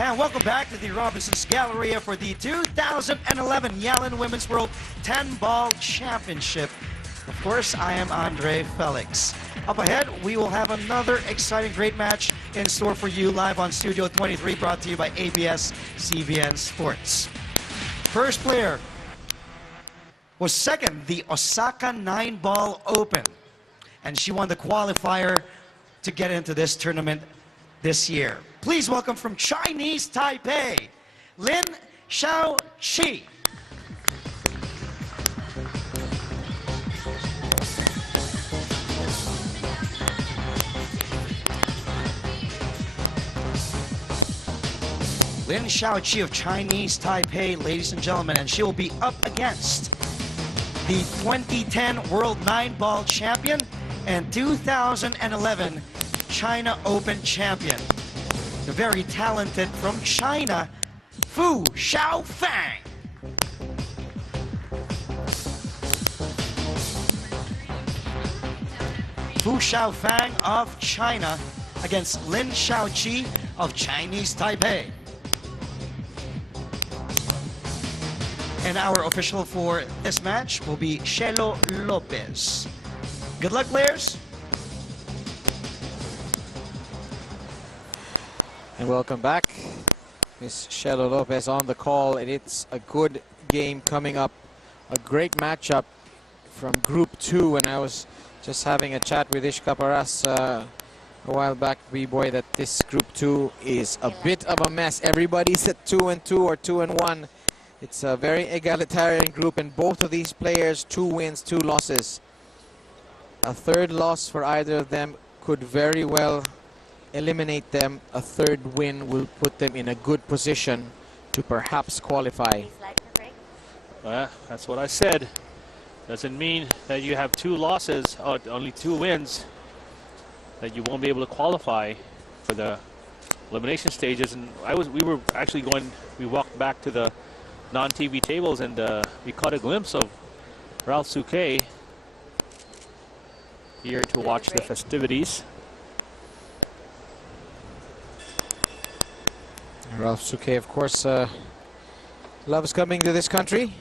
And welcome back to the Robinsons Galleria for the 2011 Yalin Women's World 10-Ball Championship. Of course, I am Andre Felix. Up ahead, we will have another exciting, great match in store for you live on Studio 23, brought to you by ABS-CBN Sports. First player was second, the Osaka 9-Ball Open. And she won the qualifier to get into this tournament this year. Please welcome from Chinese Taipei, Lin Xiaoqi. Lin Xiaoqi of Chinese Taipei, ladies and gentlemen, and she will be up against the 2010 World 9-Ball Champion and 2011 China Open Champion. The very talented from China, Fu Xiaofang. Fu Xiaofang of China against Lin Xiaoqi of Chinese Taipei. And our official for this match will be Shelo Lopez. Good luck, players. And welcome back. Miss Shelo Lopez on the call, and it's a good game coming up. A great matchup from Group 2, and I was just having a chat with Ish Caparas a while back, B-boy, that this Group 2 is a bit of a mess. Everybody's at 2-2 or 2-1. It's a very egalitarian group, and both of these players, 2 wins, 2 losses. A third loss for either of them could very well eliminate them. A third win will put them in a good position to perhaps qualify. That's what I said. Doesn't mean that you have 2 losses, or only 2 wins, that you won't be able to qualify for the elimination stages. And we walked back to the non-TV tables, and we caught a glimpse of Ralph Souquet here to watch the festivities. Ralph Souquet, of course, loves coming to this country.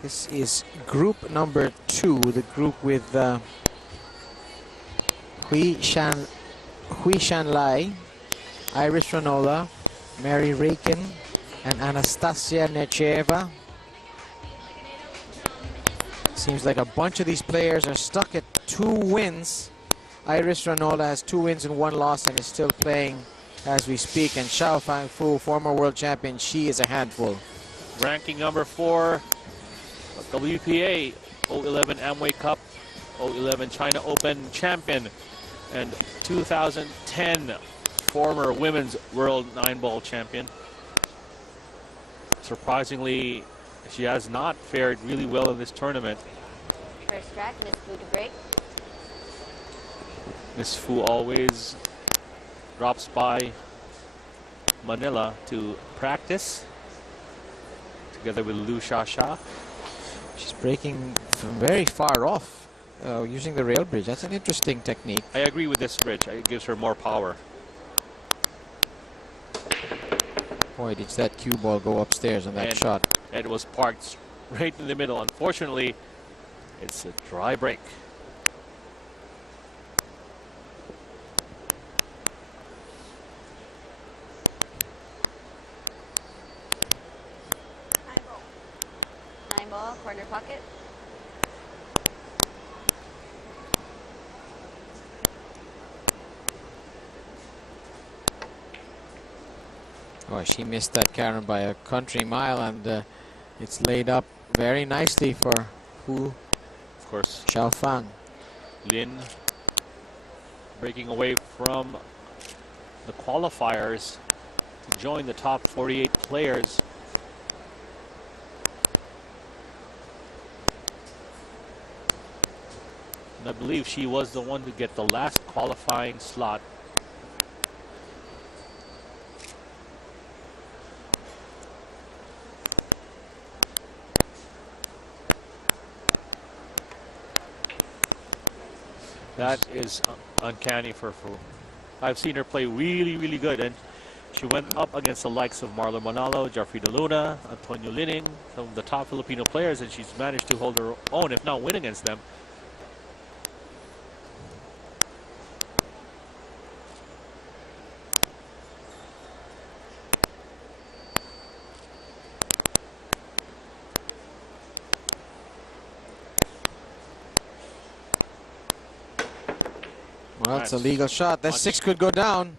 This is group number 2, the group with Hui Shanlai, Iris Ranola, Mary Rakin, and Anastasia Necheva. Seems like a bunch of these players are stuck at 2 wins. Iris Ranola has 2 wins and 1 loss and is still playing as we speak. And Xiao Fang Fu, former world champion, she is a handful. Ranking number 4, WPA 011 Amway Cup, 011 China Open champion, and 2010 former women's world 9-ball champion. Surprisingly, she has not fared really well in this tournament. First track, Miss Fu to break. Miss Fu always drops by Manila to practice together with Lu Sha. She's breaking from very far off using the rail bridge. That's an interesting technique. I agree with this bridge. It gives her more power. Boy, did that cue ball go upstairs on that shot. And it was parked right in the middle. Unfortunately, it's a dry break. Nine ball, corner pocket. Oh, she missed that Karen by a country mile, and it's laid up very nicely for Fu. Of course. Xiaofang. Lin breaking away from the qualifiers to join the top 48 players. And I believe she was the one to get the last qualifying slot. That is uncanny for. I've seen her play really, really good, and she went up against the likes of Marlon Manalo, Jeffrey De Luna, Antonio Lining, some of the top Filipino players, and she's managed to hold her own, if not win against them. Well, it's a legal shot. That 6 could go down.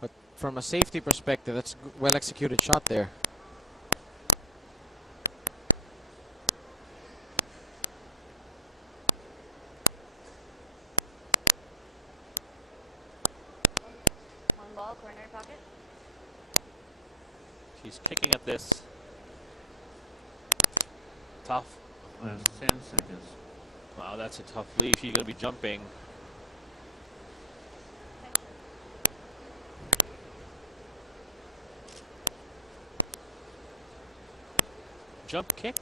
But from a safety perspective, that's a well executed shot there. One ball, corner pocket. She's kicking at this. Tough. 10 seconds. Wow, that's a tough lead. She's going to be jumping. Jump kick.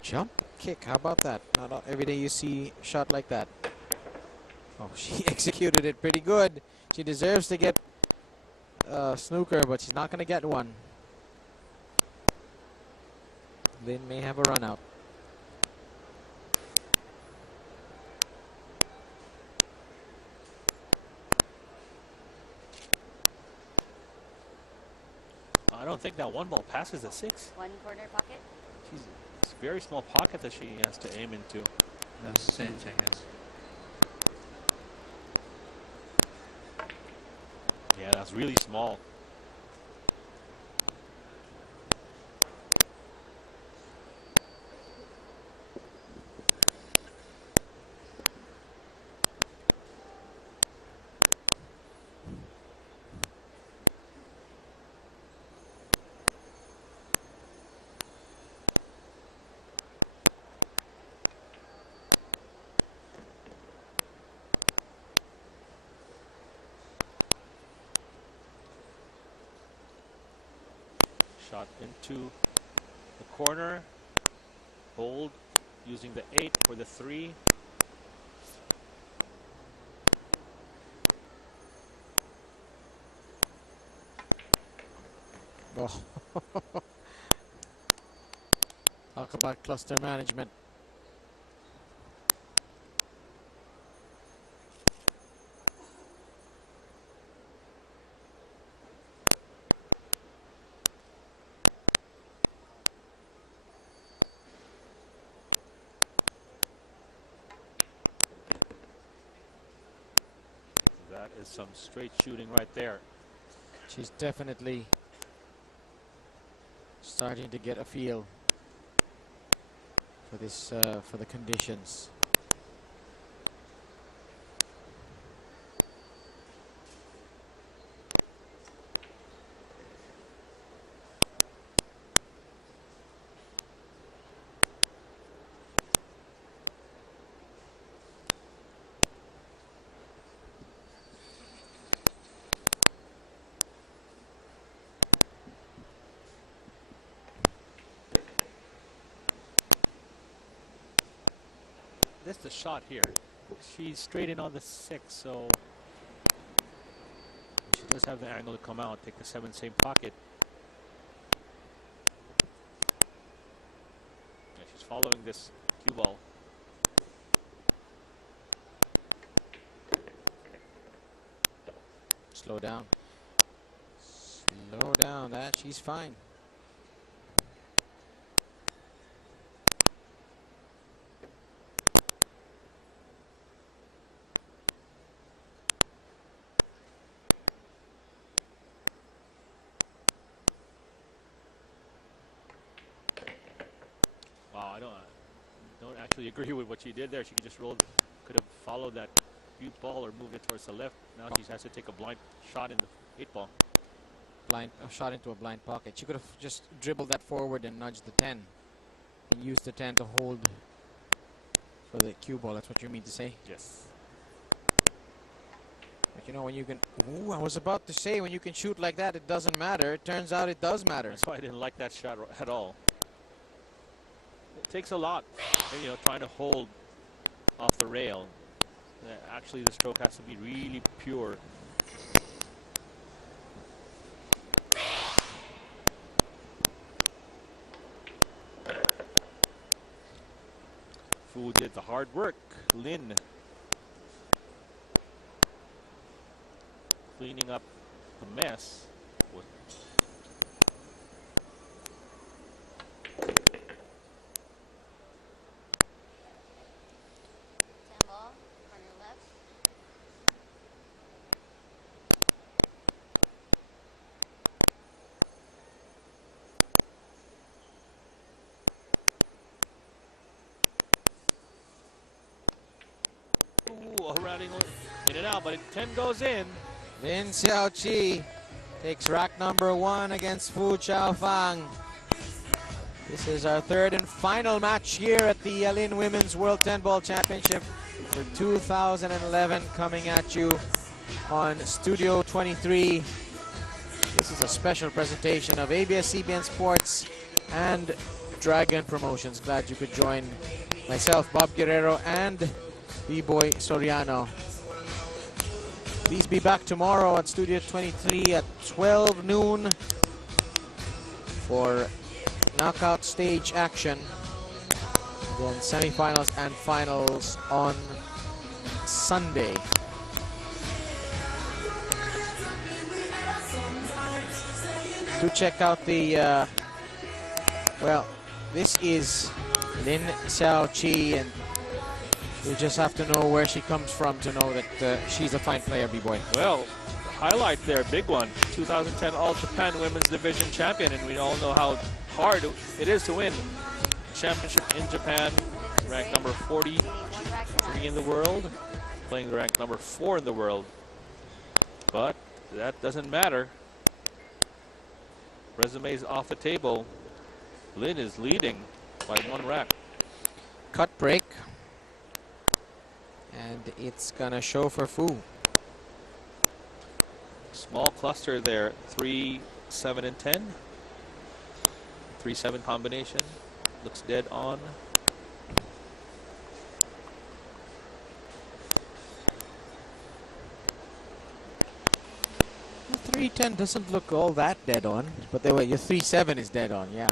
Jump kick. How about that? Not every day you see a shot like that. Oh, she executed it pretty good. She deserves to get snooker, but she's not going to get one. Lynn may have a run out. I don't think that one ball passes the 6. One corner pocket. It's a very small pocket that she has to aim into. That's 10 seconds. Yeah, that's really small. Shot into the corner. Hold using the 8 for the 3. Oh. Talk about cluster management. That is some straight shooting right there. She's definitely starting to get a feel for this, for the conditions. This is the shot here. She's straight in on the 6, so she does have the angle to come out, take the 7 same pocket. Yeah, she's following this cue ball. Slow down. Slow down. That she's fine. Wow, I don't actually agree with what she did there. She could just could have followed that cue ball or moved it towards the left. Now she has to take a blind shot in the 8 ball. Blind shot into a blind pocket. She could have just dribbled that forward and nudged the 10 and used the 10 to hold for the cue ball. That's what you mean to say? Yes. But you know, when you can, ooh, I was about to say, when you can shoot like that, it doesn't matter. It turns out it does matter. That's why I didn't like that shot at all. It takes a lot, you know, trying to hold off the rail. Actually, the stroke has to be really pure. Fu did the hard work. Lin cleaning up the mess. Ball, corner left. Ooh, a routing in and out, but 10 goes in. Lin Xiaoqi takes rack number 1 against Fu Xiaofang. This is our third and final match here at the Lin Women's World 10 Ball Championship for 2011, coming at you on Studio 23. This is a special presentation of ABS-CBN Sports and Dragon Promotions. Glad you could join myself, Bob Guerrero, and B-Boy Soriano. Please be back tomorrow at Studio 23 at 12 noon for knockout stage action. Then semifinals and finals on Sunday. Do check out the, well, this is Lin Xiaoqi, and you just have to know where she comes from to know that she's a fine player, B-Boy. Well, highlight there, big one. 2010 All Japan Women's Division Champion, and we all know how hard it is to win championship in Japan. Ranked number 43 in the world, playing ranked number 4 in the world. But that doesn't matter. Resumes off the table. Lin is leading by 1 rack. Cut break. And it's gonna show for Fu. Small cluster there, 3, 7, and 10. 3-7 combination. Looks dead on. The 3-10 doesn't look all that dead on, but your 3-7 is dead on, yeah.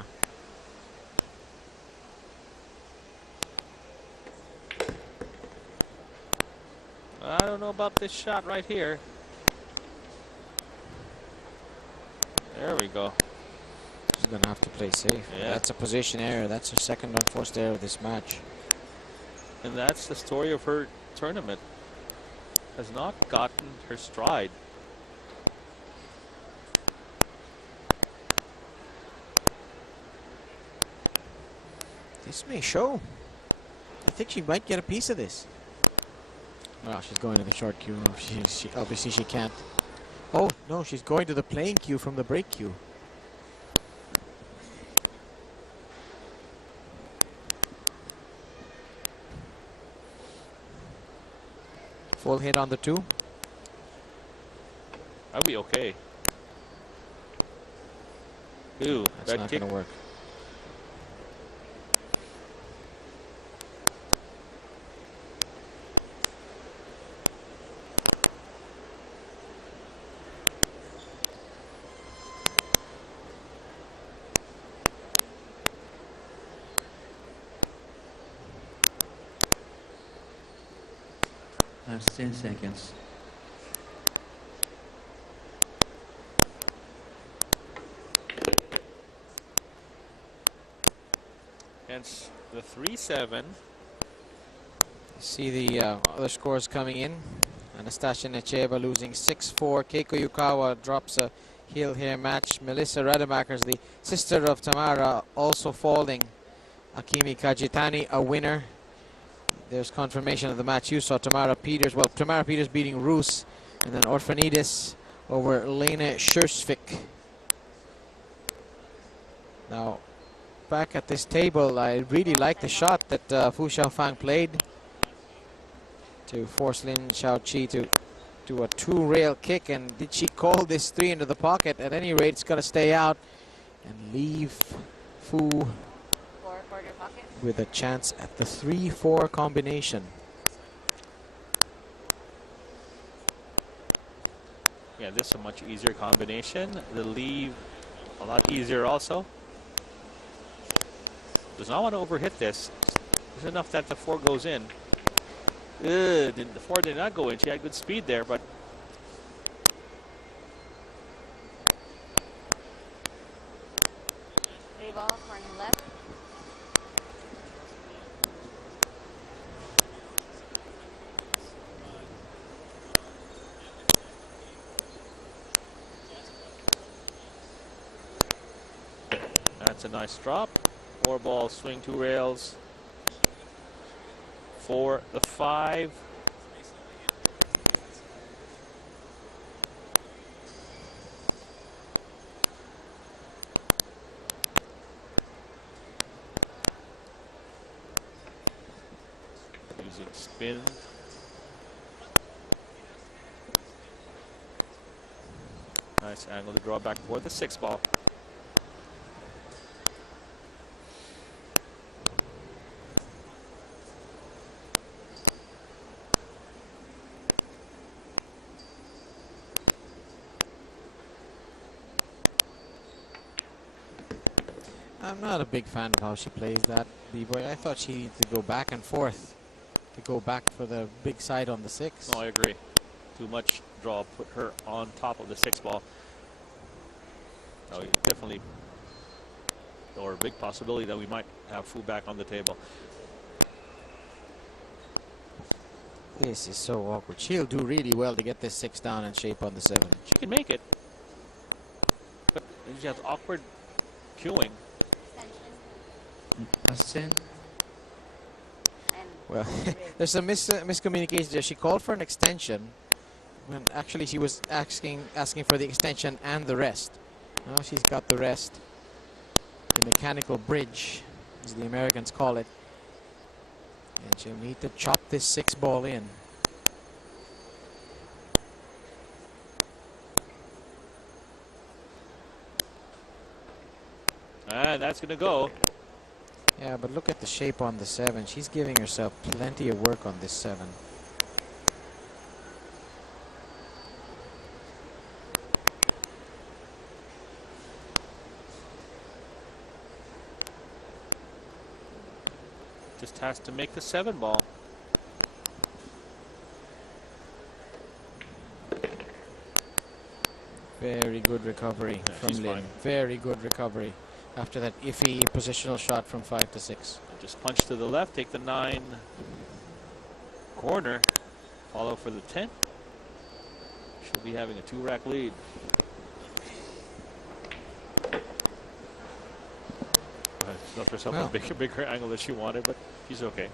I don't know about this shot right here. There we go. She's gonna have to play safe. Yeah. That's a position error. That's her second unforced error of this match. And that's the story of her tournament. Has not gotten her stride. This may show. I think she might get a piece of this. Well, she's going to the short queue. Obviously she can't. Oh, no, she's going to the playing queue from the break queue. Full hit on the 2. I'll be okay. Ooh, That's that not kick. going to work. Last 10 seconds. Hence the 3-7. See the other scores coming in. Anastasia Necheva losing 6-4. Keiko Yukawa drops a heel here match. Melissa Rademacher, the sister of Tamara, also falling. Akimi Kajitani, a winner. There's confirmation of the match you saw. Tamara Peters, well, Tamara Peters beating Roos. And then Orphanidis over Lena Schursvik. Now, back at this table, I really like the shot that Fu Xiaofang played to force Lin Xiaoqi to do a 2-rail kick, and did she call this 3 into the pocket? At any rate, it's got to stay out and leave Fu 4-quarter pocket. with a chance at the 3-4 combination. Yeah, this is a much easier combination. The leave a lot easier also. Does not want to overhit this. It's enough that the 4 goes in. The 4 did not go in. She had good speed there, but 3 ball, corner left. that's a nice drop. 4 ball, swing 2 rails. 4, the 5. Using spin. Nice angle to draw back for the 6 ball. I'm not a big fan of how she plays that, B-boy. I thought she needed to go back and forth, to go back for the big side on the 6. No, I agree. Too much draw put her on top of the 6 ball. Oh, definitely, or a big possibility that we might have Fu back on the table. This is so awkward. She'll do really well to get this 6 down and shape on the 7. She can make it, but she has awkward queuing. Extension. Ascent. And Well, there's some miscommunication there. She called for an extension when actually she was asking for the extension and the rest. Now she's got the rest. The mechanical bridge, as the Americans call it. And she'll need to chop this 6 ball in. And that's going to go. Yeah, but look at the shape on the 7. She's giving herself plenty of work on this 7. Just has to make the 7 ball. Very good recovery Yeah, from she's Lin. fine. Very good recovery after that iffy positional shot from 5 to 6. Just punch to the left, take the 9 corner, follow for the 10. She'll be having a 2-rack lead. She left herself Well. a bigger angle than she wanted, but she's okay.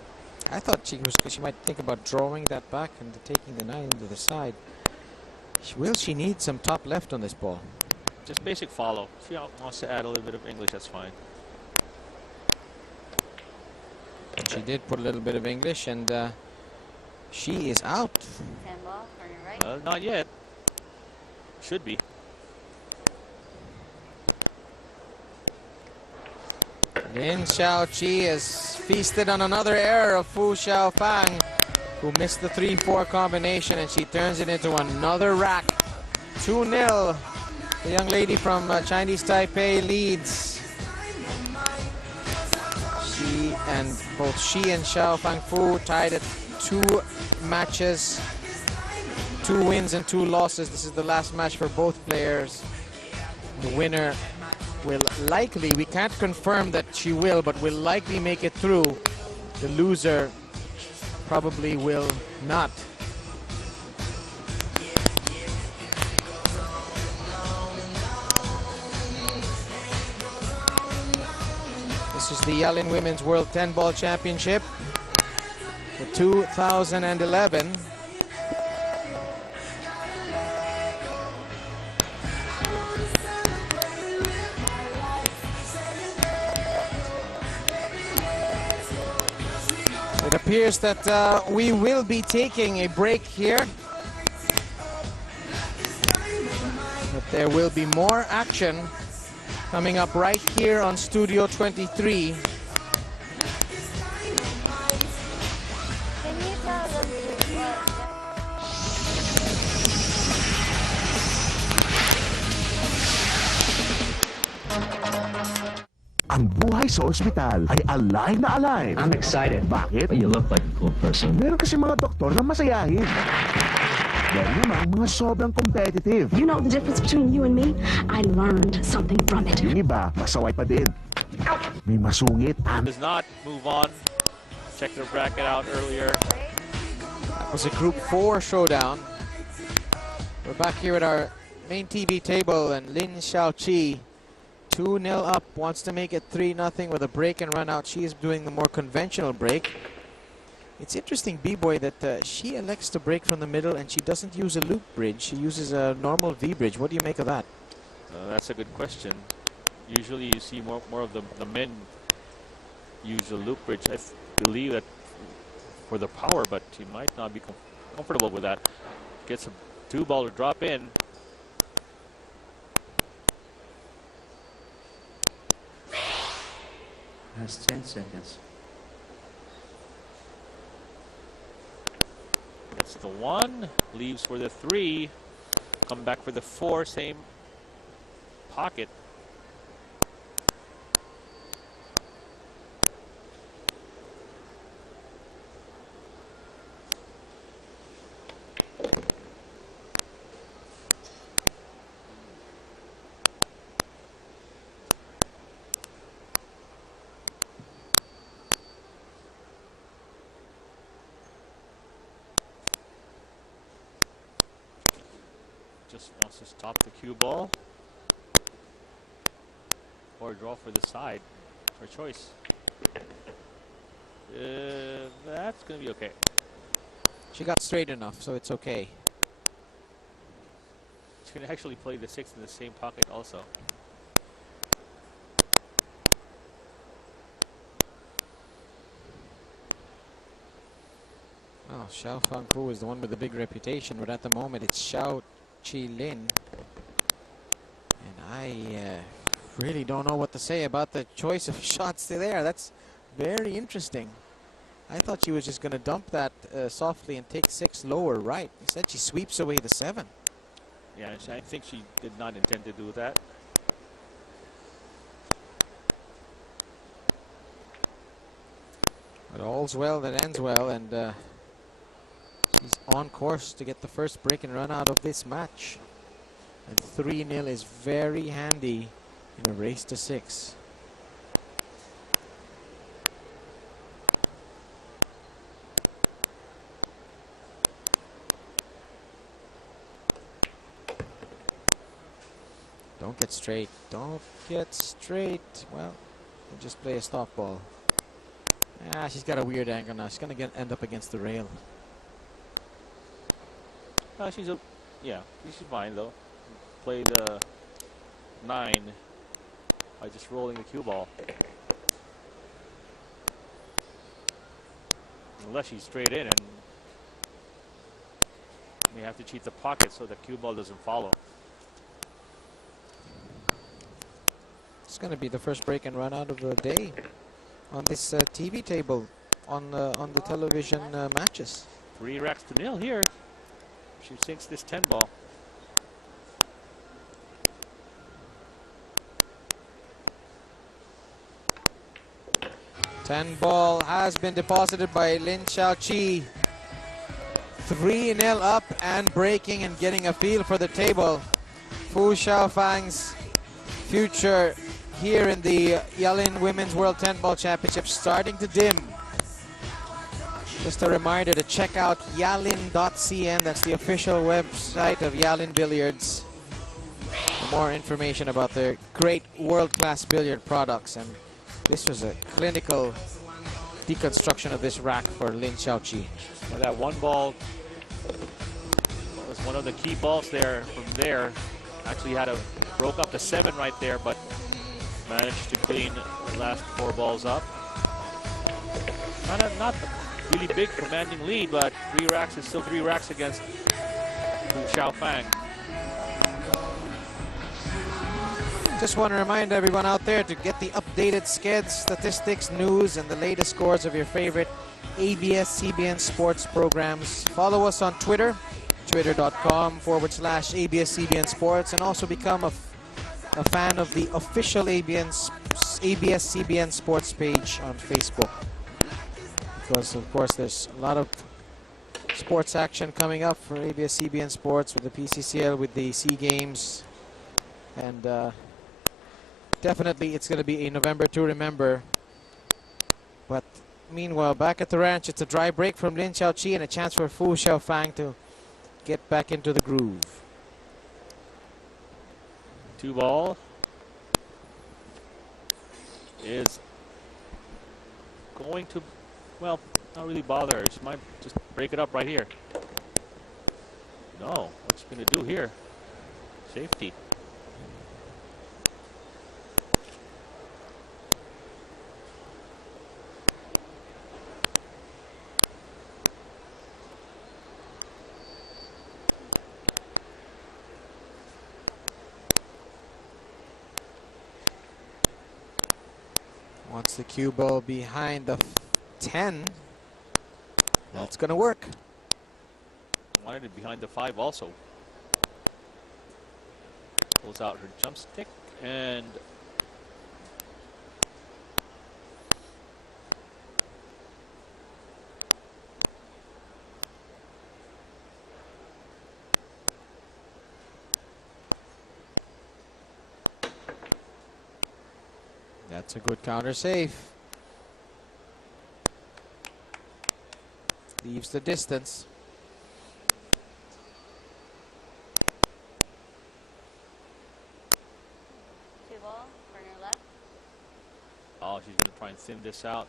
I thought she might think about drawing that back and taking the 9 into the side. Will she need some top left on this ball? Just basic follow. If she wants to add a little bit of English, that's fine. And she did put a little bit of English, and she is out. 10 ball, corner right. Not yet. Should be. Lin Xiaoqi has feasted on another error of Fu Xiaofang, who missed the 3-4 combination, and she turns it into another rack. 2-0. The young lady from Chinese Taipei leads. Both she and Xiaofang Fu tied at 2 matches, 2 wins and 2 losses. This is the last match for both players. The winner will likely, we can't confirm that she will, but will likely make it through. The loser probably will not. This is the Yalin Women's World 10-Ball Championship for 2011. It appears that we will be taking a break here. there will be more action coming up right here on Studio 23. Can you tell them what? Ang buhay sa ospital ay alive na alive. I'm excited. Bakit? You look like a cool person. Meron kasi mga doktor na masayahin. Meron naman mga sobrang competitive. You know the difference between you and me? I learned something from it. Yung iba, masaway pa din. May masungit. Does not move on. Check their bracket out earlier. That was a Group 4 showdown. We're back here at our main TV table, and Lin Xiaoqi 2-0 up, wants to make it 3-0 with a break and run out. She is doing the more conventional break. It's interesting, B-Boy, that she elects to break from the middle and she doesn't use a loop bridge. She uses a normal V-bridge. What do you make of that? That's a good question. Usually you see more of the men use a loop bridge. I believe that for the power, but she might not be comfortable with that. Gets a 2-ball to drop in. Has 10 seconds. Gets the 1, leaves for the 3, come back for the 4, same pocket. Just wants to stop the cue ball or draw for the side. Her choice. That's going to be okay. She got straight enough, so it's okay. She can actually play the 6 in the same pocket also. Well, Xiao Fangku is the one with the big reputation, but at the moment it's Xiao Chi Lin. And I really don't know what to say about the choice of shots there. That's very interesting. I thought she was just going to dump that softly and take 6 lower right. Instead, she sweeps away the 7. Yeah, I think she did not intend to do that. But all's well that ends well, and she's on course to get the first break and run out of this match. And 3-0 is very handy in a race to 6. Don't get straight. Don't get straight. Well, we'll just play a stop ball. Ah, she's got a weird angle now. She's going to end up against the rail. She's fine though. Play the 9 by just rolling the cue ball. Unless she's straight in, and we have to cheat the pocket so the cue ball doesn't follow. It's going to be the first break and run out of the day on this TV table on the television matches. 3 racks to 0 here. She sinks this 10 ball. Ten ball has been deposited by Lin Xiaoqi. 3-0 up and breaking and getting a feel for the table. Fu Xiaofang's future here in the Yalin Women's World 10 Ball Championship starting to dim. Just a reminder to check out yalin.cn. That's the official website of Yalin Billiards for more information about their great world-class billiard products. And this was a clinical deconstruction of this rack for Lin Xiaoqi. Well, that 1 ball was one of the key balls there. From there, actually broke up the 7 right there, but managed to clean the last 4 balls up. Not a really big commanding lead, but 3 racks is still 3 racks against Xiaofang. Just want to remind everyone out there to get the updated skeds, statistics, news, and the latest scores of your favorite ABS-CBN sports programs. Follow us on Twitter, twitter.com/ABS-CBN sports, and also become a fan of the official ABS-CBN sports page on Facebook. Because, of course, there's a lot of sports action coming up for ABS-CBN sports with the PCCL, with the SEA Games, and definitely it's going to be a November to remember. But meanwhile, back at the ranch, it's a dry break from Lin Xiaoqi and a chance for Fu Xiaofang to get back into the groove. 2 ball is going to, well, not really bother her. She might just break it up right here. No, what's she going to do here? Safety. Once the cue ball behind the 10, that's going to work. Wanted it behind the 5 also. Pulls out her jump stick and that's a good counter safe. Leaves the distance. 2 ball, corner left. oh, she's going to try and thin this out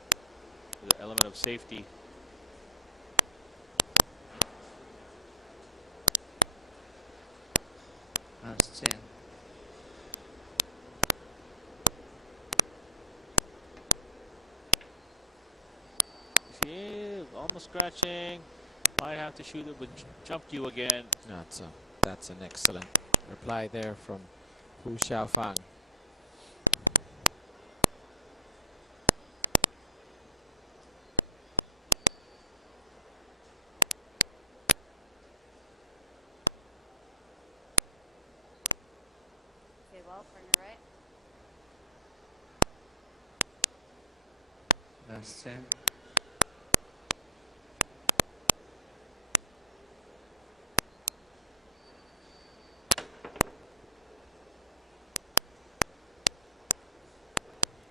with an element of safety. Last 10. She is almost scratching. Might have to shoot it with jump cue again. That's an excellent reply there from Fu Xiaofang. Ball, corner right. Last 10.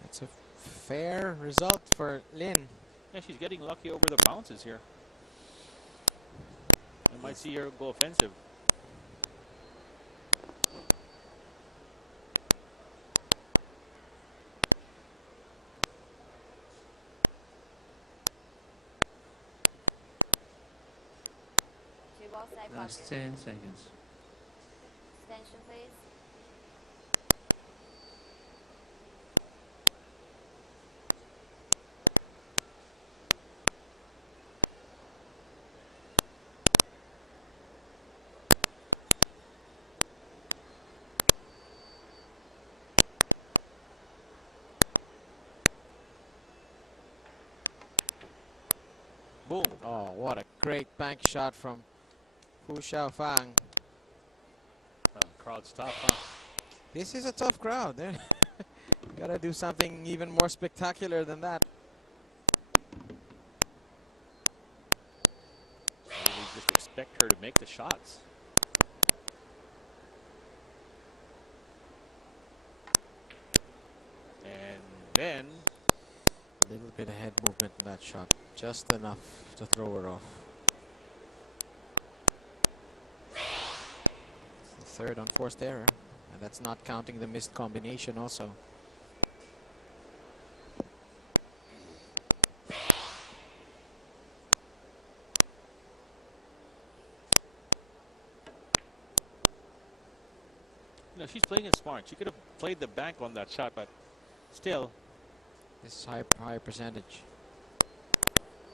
That's a fair result for Lin. Yeah, she's getting lucky over the bounces here. I might see her go offensive. Ball side Last pocket. 10 seconds. Extension phase. Boom. Oh, what a great bank shot from Fu Xiaofang. Crowd's tough, huh? This is a tough crowd. They're gotta do something even more spectacular than that. Really just expect her to make the shots. And then A little bit of head movement in that shot. Just enough to throw her off. The third unforced error. And that's not counting the missed combination also. you know, she's playing it smart. She could have played the bank on that shot, but still. This is high percentage.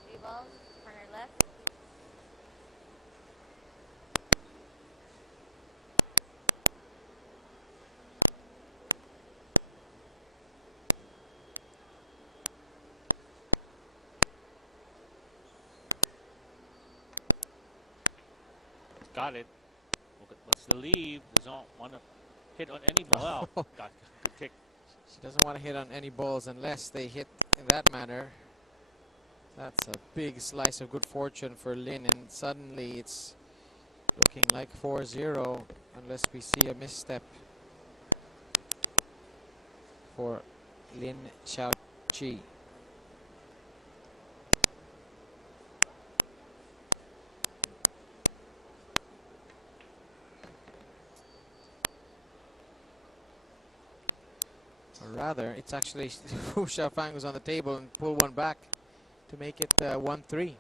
3 ball, corner left. got it. What's the lead? Doesn't want to hit on any ball. Oh, got good kick. She doesn't want to hit on any balls unless they hit in that manner. That's a big slice of good fortune for Lin, and suddenly it's looking like 4-0 unless we see a misstep for Lin Xiaoqi. Or rather, it's actually Fu Xiaofang who's on the table and pull one back to make it 1-3.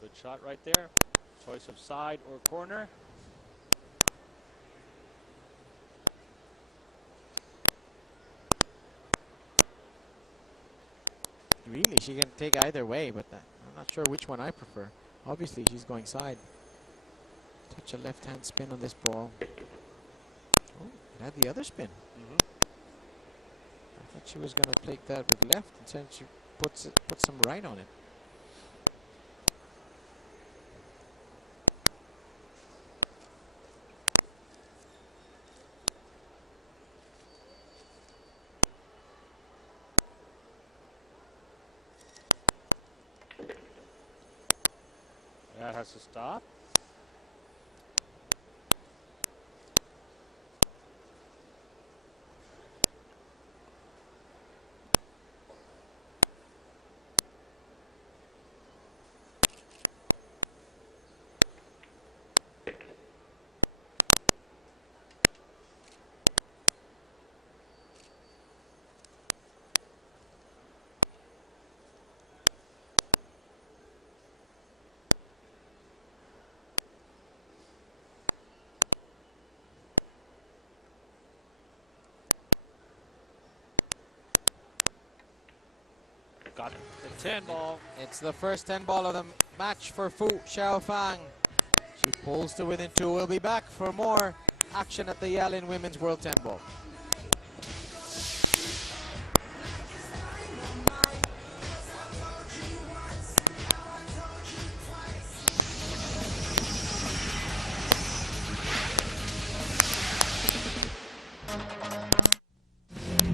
Good shot right there. Choice of side or corner. Really, she can take either way, but I'm not sure which one I prefer. Obviously, she's going side. Touch a left-hand spin on this ball. Oh, it had the other spin. I thought she was going to take that with left, instead she puts some right on it. That has to stop. Got it. The 10 ball. It's the first 10 ball of the match for Fu Xiaofang. She pulls to within 2. We'll be back for more action at the Yalin Women's World 10 Ball.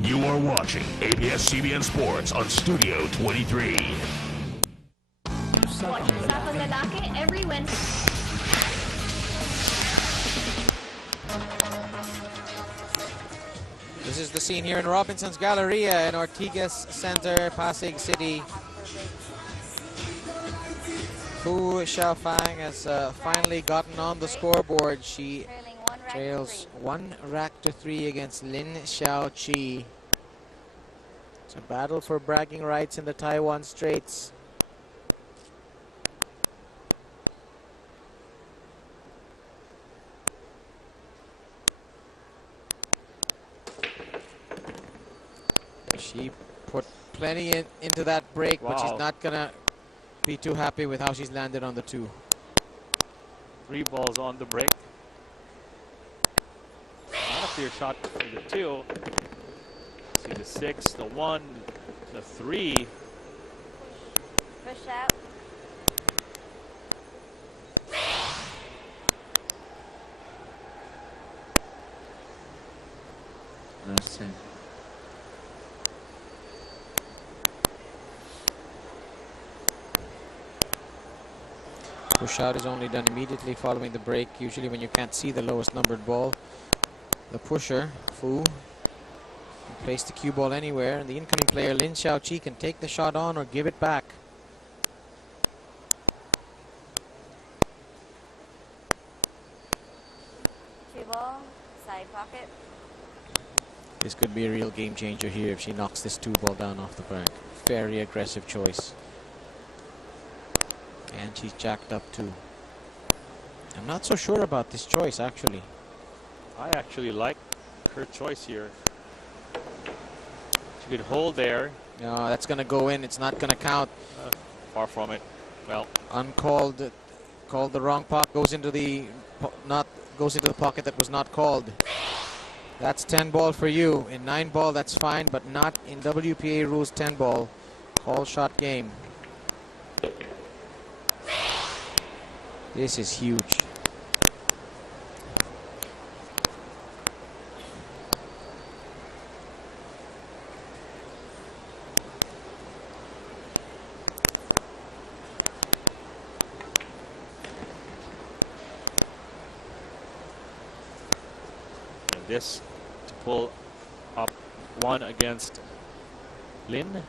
You are watching ABS-CBN Sports on Studio 23. Watch Usapang Lalaki every Wednesday. This is the scene here in Robinson's Galleria in Ortigas Center, Pasig City. Fu Xiaofang has finally gotten on the scoreboard. She trails 1-3 against Lin Xiaoqi. It's a battle for bragging rights in the Taiwan Straits. She put plenty into that break, but she's not gonna be too happy with how she's landed on the 2. 3 balls on the break. Not a clear shot for the 2. See the 6, the 1, the 3. Push out. Last 10. Push out is only done immediately following the break, usually when you can't see the lowest numbered ball. The pusher, Fu, can place the cue ball anywhere, and the incoming player, Lin Xiaoqi, can take the shot on or give it back. Two ball. Side pocket. This could be a real game changer here if she knocks this 2 ball down off the bank. Very aggressive choice. And she's jacked up too. I'm not so sure about this choice, actually. I actually like her choice here. She could hold there. No, that's going to go in. It's not going to count. Far from it. Well, Uncalled called the wrong pocket. Goes into the pocket that was not called. That's 10 ball for you. In 9 ball, that's fine, but not in WPA rules 10 ball. Call shot game. This is huge. This to pull up 1 against Lin.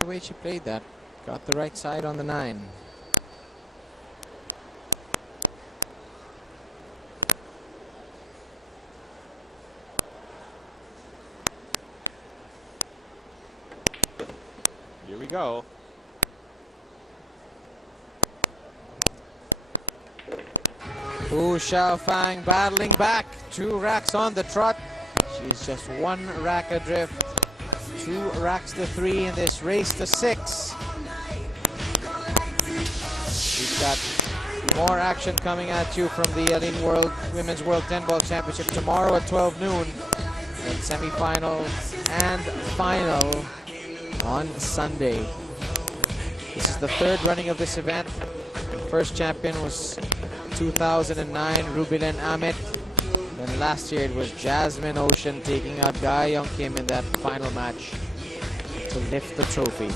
The way she played that, got the right side on the 9. Here we go. Fu Xiaofang battling back. 2 racks on the trot. She's just 1 rack adrift. 2 racks to 3 in this race to 6. We've got more action coming at you from the Women's World 10 Ball Championship tomorrow at 12 noon. Then semi-final and final on Sunday. This is the 3rd running of this event. The first champion was 2009, Rubilen Ahmet. Then last year it was Jasmine Ocean taking out Ga Young Kim in that final match to lift the trophy.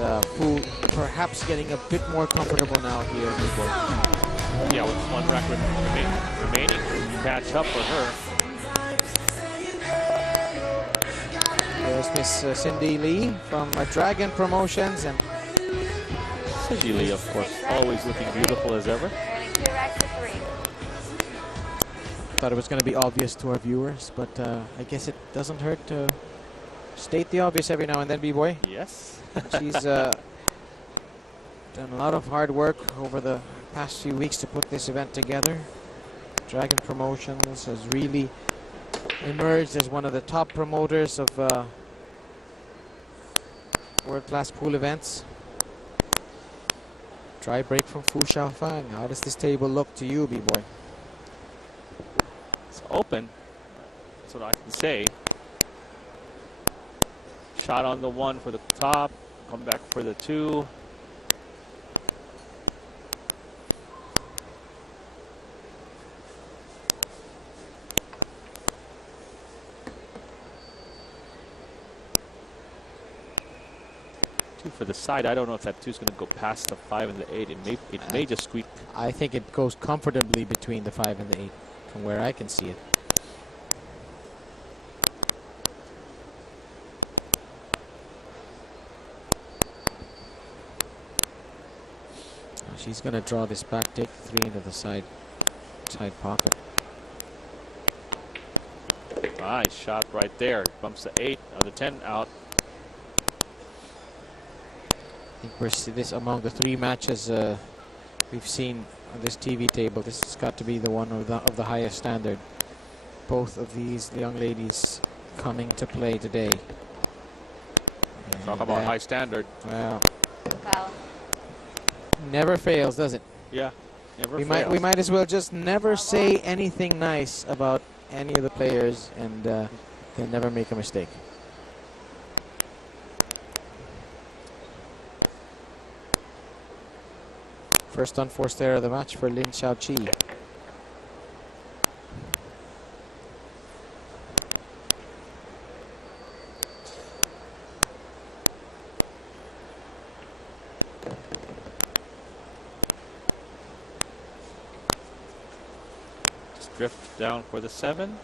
And Fu perhaps getting a bit more comfortable now here. Yeah, with 1 rack remaining to catch up for her. There's Miss Cindy Lee from Dragon Promotions. And Cindy Lee, of course, always looking beautiful as ever. Earning 2 racks to 3. thought it was going to be obvious to our viewers, but I guess it doesn't hurt to state the obvious every now and then, B-Boy. Yes. She's done a lot of hard work over the past few weeks to put this event together. Dragon Promotions has really emerged as one of the top promoters of world-class pool events. Try break from Fu Xiaofang. How does this table look to you, B-Boy? It's open. That's what I can say. Shot on the 1 for the top. Come back for the 2. For the side, I don't know if that 2 is going to go past the 5 and the 8. It may just squeak. I think it goes comfortably between the 5 and the 8, from where I can see it. She's going to draw this back, take 3 into the side pocket. Nice shot right there. Bumps the 8 or the 10 out. I think we're this among the 3 matches we've seen on this TV table. This has got to be the one of the highest standard. Both of these young ladies coming to play today. Talk about high standard. Well, Foul. never fails, does it? Yeah, never We fails. might as well just never say anything nice about any of the players, and they'll never make a mistake. First unforced error of the match for Lin Xiaoqi. Just drift down for the 7.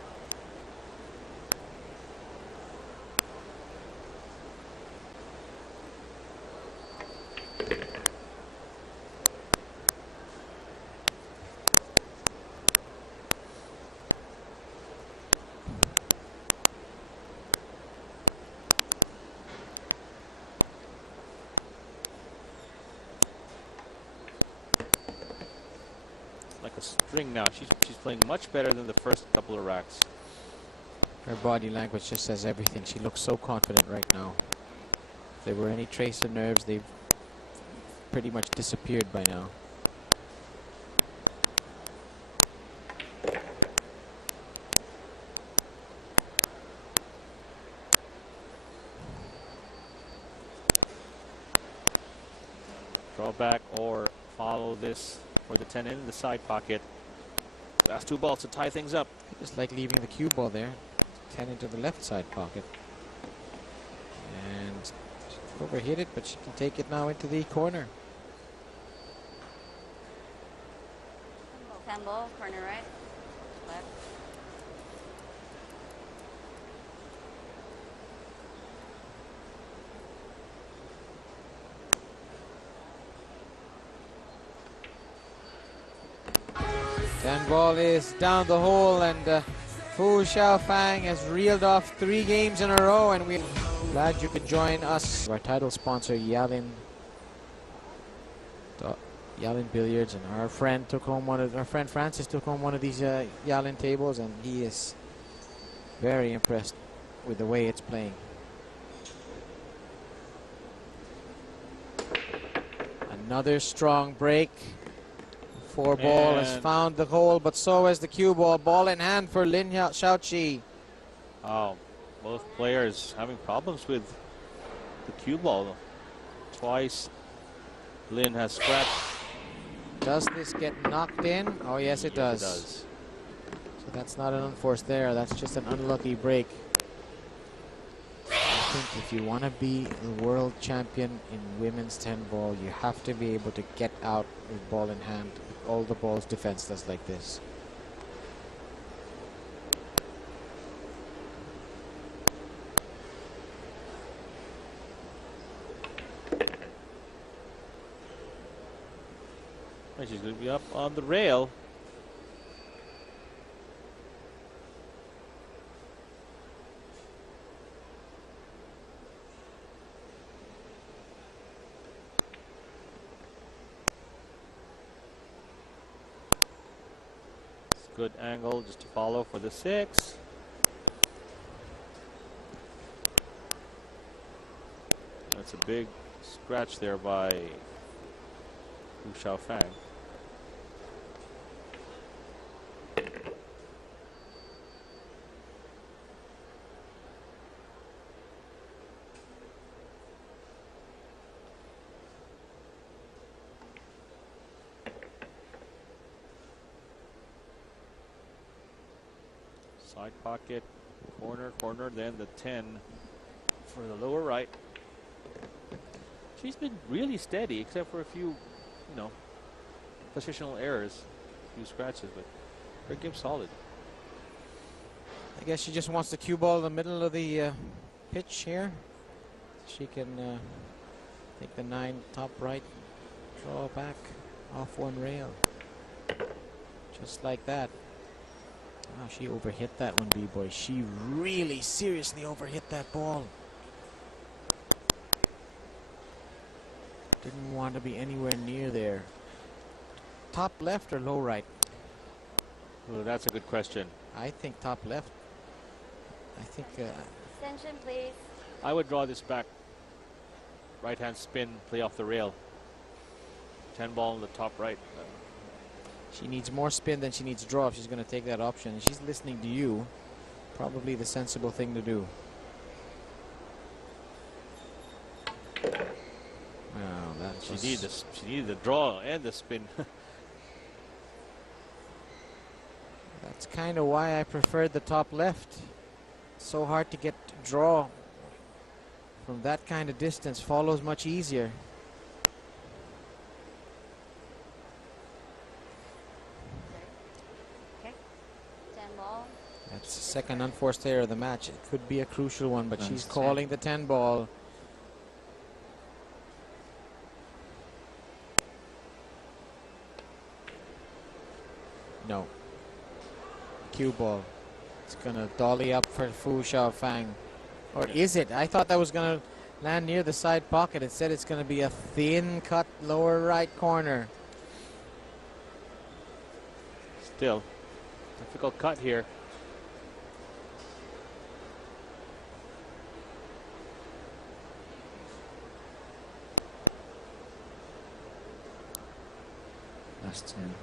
like a string now. She's playing much better than the first couple of racks. Her body language just says everything. She looks so confident right now. If there were any trace of nerves, they've pretty much disappeared by now. Draw back or follow this for the 10 in the side pocket. Last two balls to tie things up. Just like leaving the cue ball there. 10 into the left side pocket. And she overhit it, but she can take it now into the corner. 10 ball, corner right, left. Ten ball is down the hole, and Fu Xiaofang has reeled off 3 games in a row, and we're glad you could join us. Our title sponsor, Yalin Billiards, and our friend Francis took home one of these Yalin tables, and he is very impressed with the way it's playing. Another strong break. 4 ball has found the hole, but so has the cue ball. Ball in hand for Lin Xiaoqi. Oh, both players having problems with the cue ball. Twice Lin has scratched. Does this get knocked in? Oh, yes, it does. It does. So that's not an unforced there. That's just an unlucky break. I think if you want to be the world champion in women's 10 ball, you have to be able to get out with ball in hand, with all the balls defenseless like this. She's going to be up on the rail. Good angle just to follow for the 6. That's a big scratch there by Fu Xiaofang. Side pocket, corner, then the 10 for the lower right. She's been really steady, except for a few, positional errors, a few scratches, but her game's solid. I guess she just wants the cue ball in the middle of the pitch here. She can take the 9 top right, draw back off one rail. Just like that. Oh, she overhit that one, B-boy. She really seriously overhit that ball. Didn't want to be anywhere near there. Top left or low right? Well, that's a good question. I think top left. I think... Extension, please. I would draw this back. Right-hand spin, play off the rail. 10 ball in the top right. She needs more spin than she needs draw if she's going to take that option. And she's listening to you. Probably the sensible thing to do. Wow, that she needed the draw and the spin. That's kind of why I preferred the top left. So hard to get draw from that kind of distance. Follows much easier. That's the second unforced error of the match. It could be a crucial one, but she's calling the 10 ball. No. Cue ball. It's going to dolly up for Fu Xiaofang. Or is it? I thought that was going to land near the side pocket. Instead, it's going to be a thin cut lower right corner. Still, difficult cut here. Last 10.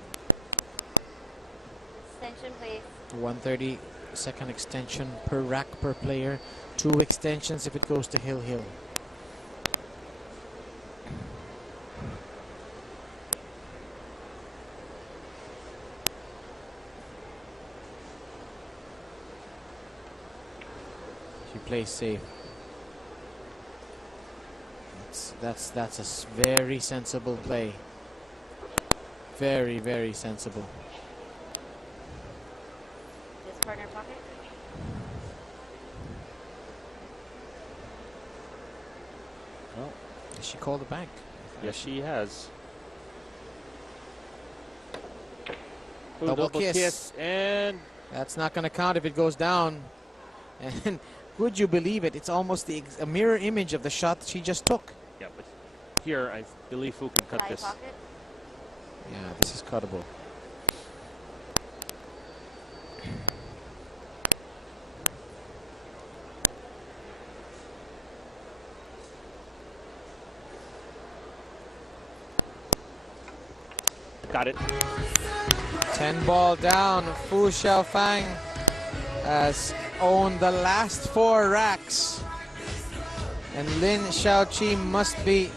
Extension, please. 130-second extension per rack per player. 2 extensions if it goes to hill-hill. She plays safe. That's a very sensible play. Very, very sensible. This partner pocket. Well, Did she call the bank? yes, she has. Ooh, Double kiss. And That's not going to count if it goes down. And would you believe it? It's almost a mirror image of the shot she just took. yeah, but here I believe Fu can cut Side this. pocket. Yeah, this is cuttable. Got it. 10 ball down. Fu Xiaofang has owned the last 4 racks. And Lin Xiaoqi must be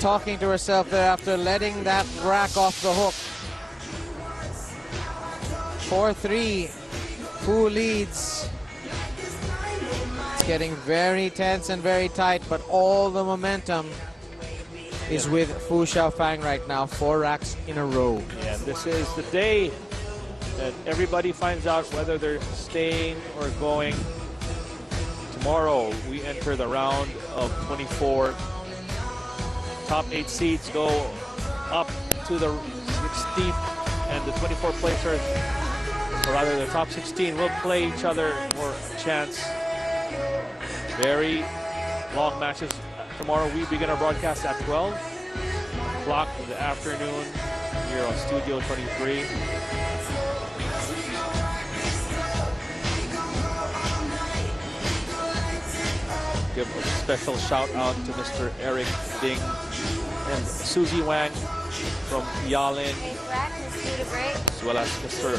talking to herself there after letting that rack off the hook. 4-3. Fu leads. It's getting very tense and very tight, but all the momentum is with Fu Xiaofang right now. 4 racks in a row. And this is the day that everybody finds out whether they're staying or going. Tomorrow we enter the round of 24. Top 8 seeds go up to the 16th, and the 24 placers, or rather the top 16, will play each other for a chance. Very long matches. Tomorrow we begin our broadcast at 12 o'clock in the afternoon here on Studio 23. Give a special shout out to Mr. Eric Ding and Susie Wang from Yalin, Ace rack, Miss Two to break. as well as Mr.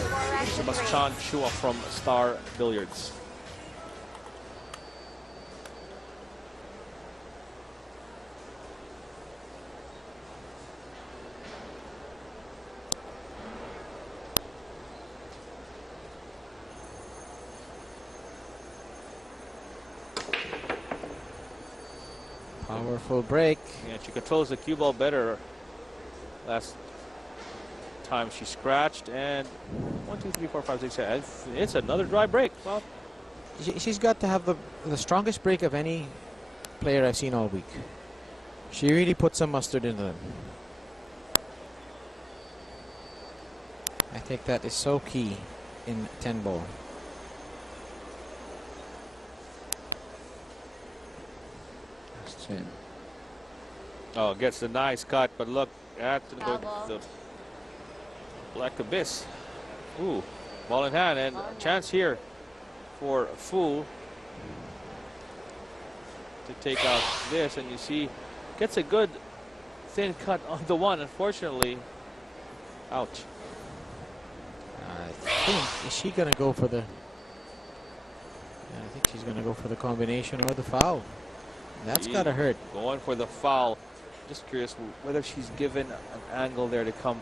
Sebastian Chua from Star Billiards. Powerful break. Yeah, she controls the cue ball better. Last time she scratched, and 1, 2, 3, 4, 5, 6, 7. It's another dry break. Well, She's got to have the strongest break of any player I've seen all week. She really put some mustard into them. I think that is so key in 10 ball. Last 10. oh, gets a nice cut, but look at the Foul. Black Abyss. Ooh, ball in hand, and a chance here for Fu to take out this, and you see, gets a good thin cut on the one. Unfortunately, ouch. I think, is she going to go for the... Yeah, I think she's going to go for the combination or the foul. That's got to hurt. Going for the foul. Just curious whether she's given an angle there to come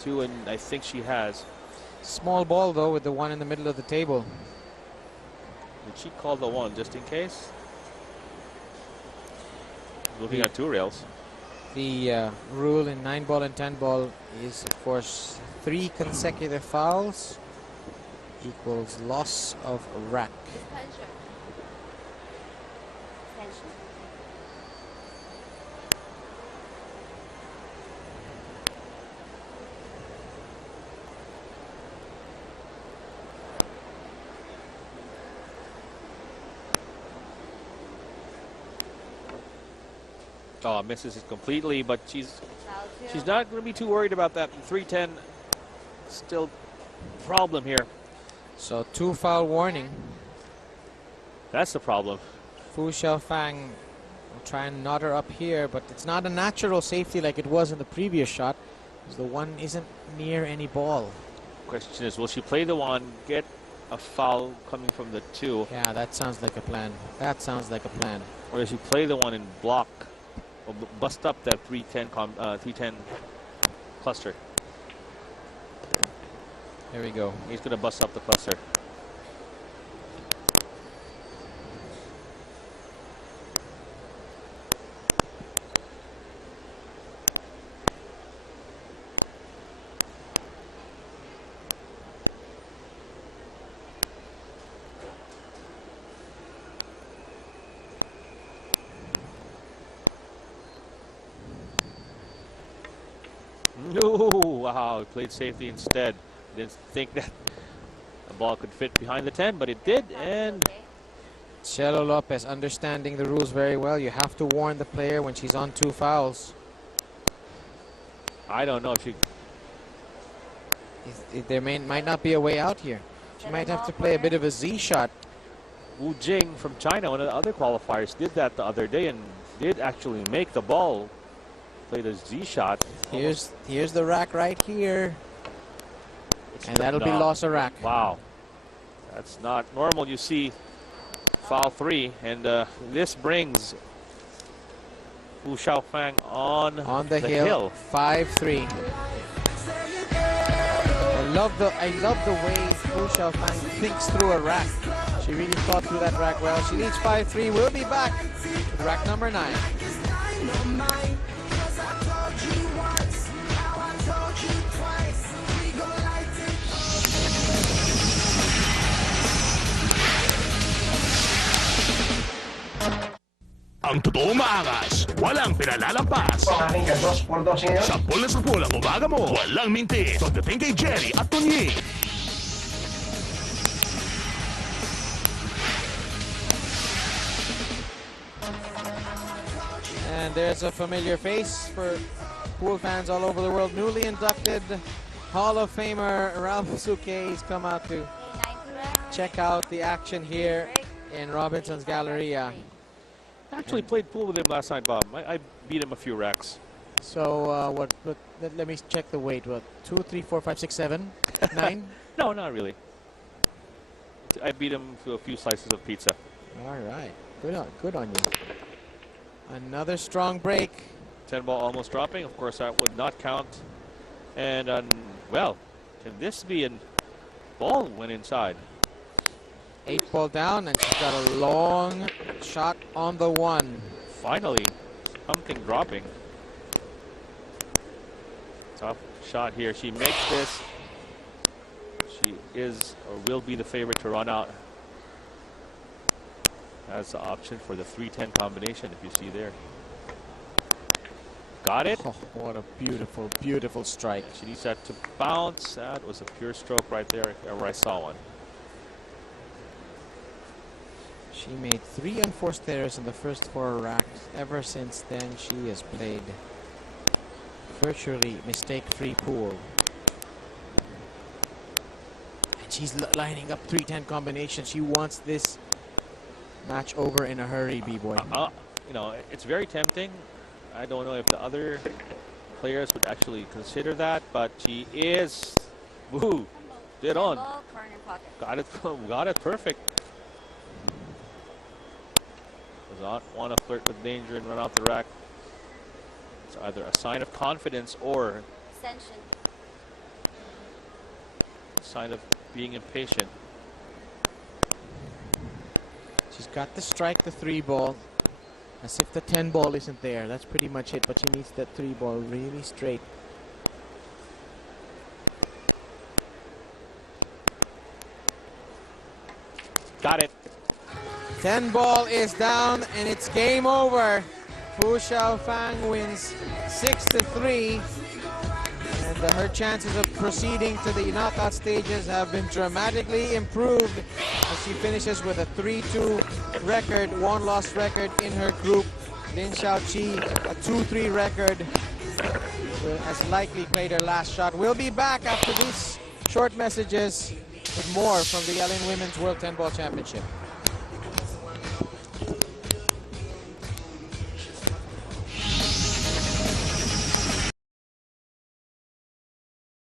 to, and I think she has. Small ball, though, with the one in the middle of the table. Did she call the one just in case? Looking at 2 rails. The rule in 9 ball and 10 ball is, of course, 3 consecutive fouls equals loss of rack. Extension. Oh, misses it completely, but she's Foul 2. not going to be too worried about that. 3-10 still problem here. So 2 foul warning. That's the problem. Fu Xiaofang will try and knot her up here, but it's not a natural safety like it was in the previous shot, because the one isn't near any ball. Question is, will she play the one, get a foul coming from the 2? Yeah, that sounds like a plan. That sounds like a plan. Or does she play the one and block, or bust up that 310 cluster? There we go. He's going to bust up the cluster. No, wow, he played safety instead. Didn't think that the ball could fit behind the 10, but it did, and Cielo Lopez understanding the rules very well. You have to warn the player when she's on 2 fouls. I don't know if she... There might not be a way out here. She might have to play a bit of a Z shot. Wu Jing from China, one of the other qualifiers, did that the other day and did actually make the ball play the Z shot. Here's the rack right here. And that'll be loss of rack. Wow. That's not normal. You see foul 3, and this brings Wu Xiaofang on the hill. 5-3. I love the way Wu Xiaofang thinks through a rack. She really thought through that rack well. She leads 5-3. We'll be back with rack number 9. Ang totoong maangas, walang pinalalampas. Sampol na sampol ang umaga mo, walang mintis. Pagdating kay Jerry at Tony. And there's a familiar face for pool fans all over the world. Newly inducted Hall of Famer Ralph Suke. He's come out to check out the action here in Robinson's Galleria. I actually played pool with him last night, Bob. I beat him a few racks. So let me check the weight. What, 2, 3, 4, 5, 6, 7, 9? No, not really. I beat him to a few slices of pizza. All right, good on you. Another strong break. 10 ball almost dropping. Of course, that would not count. And well, can this be a ball went inside? 8 ball down, and she's got a long shot on the 1. Finally, something dropping. Tough shot here. She makes this. She is or will be the favorite to run out. That's the option for the 3-10 combination, if you see there. Got it. Oh, what a beautiful, beautiful strike. She needs that to bounce. That was a pure stroke right there, where I saw one. She made 3 unforced errors in the first 4 racks. Ever since then, she has played virtually mistake-free pool. And she's lining up 3-10 combinations. She wants this match over in a hurry, B-boy. You know, it's very tempting. I don't know if the other players would actually consider that, but she is, woo, dead on. Got it perfect. Does not want to flirt with danger and run out the rack. It's either a sign of confidence or a sign of being impatient. She's got to strike the 3 ball as if the 10 ball isn't there. That's pretty much it, but she needs that 3 ball really straight. Got it. 10 ball is down, and it's game over. Fu Xiaofang wins 6-3, and her chances of proceeding to the knockout stages have been dramatically improved as she finishes with a 3-2 record, 1-loss record in her group. Lin Xiaoqi, a 2-3 record. will as likely play their last shot. We'll be back after these short messages with more from the Yellen Women's World 10 Ball Championship.